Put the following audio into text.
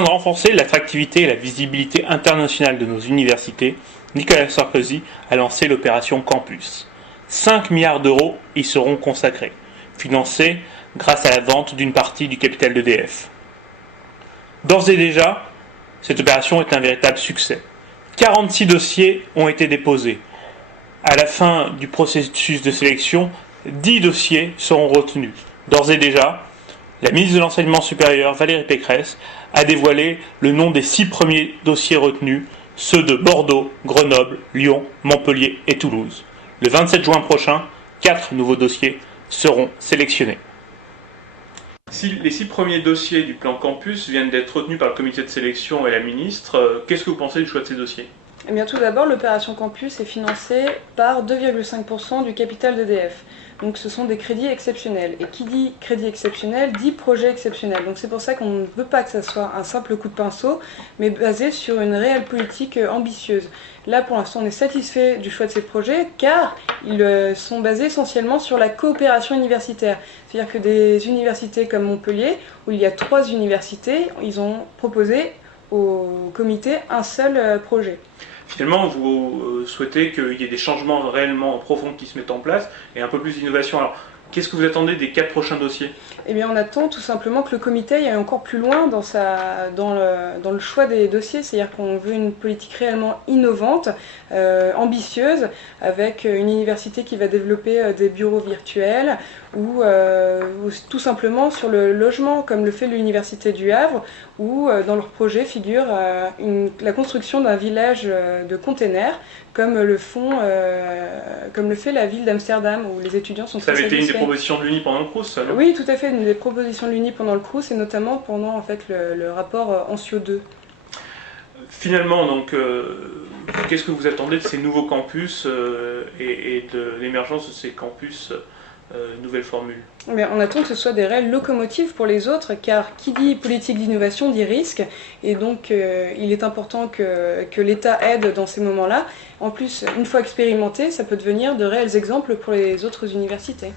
Afin de renforcer l'attractivité et la visibilité internationale de nos universités, Nicolas Sarkozy a lancé l'opération Campus. 5 milliards d'euros y seront consacrés, financés grâce à la vente d'une partie du capital d'EDF. D'ores et déjà, cette opération est un véritable succès. 46 dossiers ont été déposés. À la fin du processus de sélection, 10 dossiers seront retenus. D'ores et déjà, la ministre de l'Enseignement supérieur, Valérie Pécresse, a dévoilé le nom des 6 premiers dossiers retenus, ceux de Bordeaux, Grenoble, Lyon, Montpellier et Toulouse. Le 27 juin prochain, 4 nouveaux dossiers seront sélectionnés. Si les 6 premiers dossiers du plan Campus viennent d'être retenus par le comité de sélection et la ministre, qu'est-ce que vous pensez du choix de ces dossiers ? Eh bien, tout d'abord, l'opération Campus est financée par 2,5% du capital d'EDF. Donc ce sont des crédits exceptionnels. Et qui dit crédit exceptionnel dit projet exceptionnel. Donc c'est pour ça qu'on ne veut pas que ça soit un simple coup de pinceau, mais basé sur une réelle politique ambitieuse. Là, pour l'instant, on est satisfait du choix de ces projets, car ils sont basés essentiellement sur la coopération universitaire. C'est-à-dire que des universités comme Montpellier, où il y a 3 universités, ils ont proposé au comité un seul projet. Finalement, vous souhaitez qu'il y ait des changements réellement profonds qui se mettent en place et un peu plus d'innovation. Alors, qu'est-ce que vous attendez des 4 prochains dossiers ? Eh bien, on attend tout simplement que le comité aille encore plus loin dans le choix des dossiers. C'est-à-dire qu'on veut une politique réellement innovante, ambitieuse, avec une université qui va développer des bureaux virtuels ou tout simplement sur le logement, comme le fait l'université du Havre, où dans leur projet figure la construction d'un village de containers, comme le fait la ville d'Amsterdam, où les étudiants sont très satisfaits. Ça avait été une des propositions de l'UNI pendant le Crous, ça, non ? Oui, tout à fait, une des propositions de l'UNI pendant le Crous, et notamment pendant en fait, le rapport Ancio 2. Finalement, donc, qu'est-ce que vous attendez de ces nouveaux campus et de l'émergence de ces campus nouvelles formules ? On attend que ce soit des réelles locomotives pour les autres, car qui dit politique d'innovation dit risque, et donc il est important que l'État aide dans ces moments-là. En plus, une fois expérimenté, ça peut devenir de réels exemples pour les autres universités.